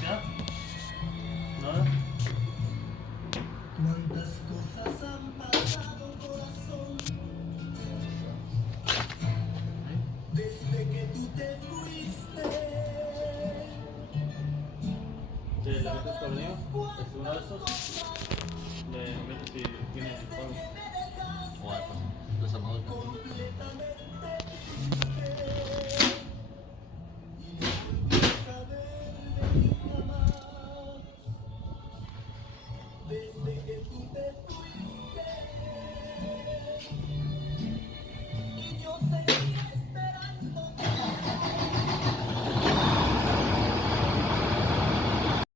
¿Ya? ¿Nada? Cuántas cosas han pasado, corazón, desde que tú te fuiste. ¿Le metes torneo? ¿Es uno de esos? Le metes si tiene el juego. O algo. Desarmador. Completamente triste y no volví a saber de ti jamás. Desde que tú te fuiste y yo sé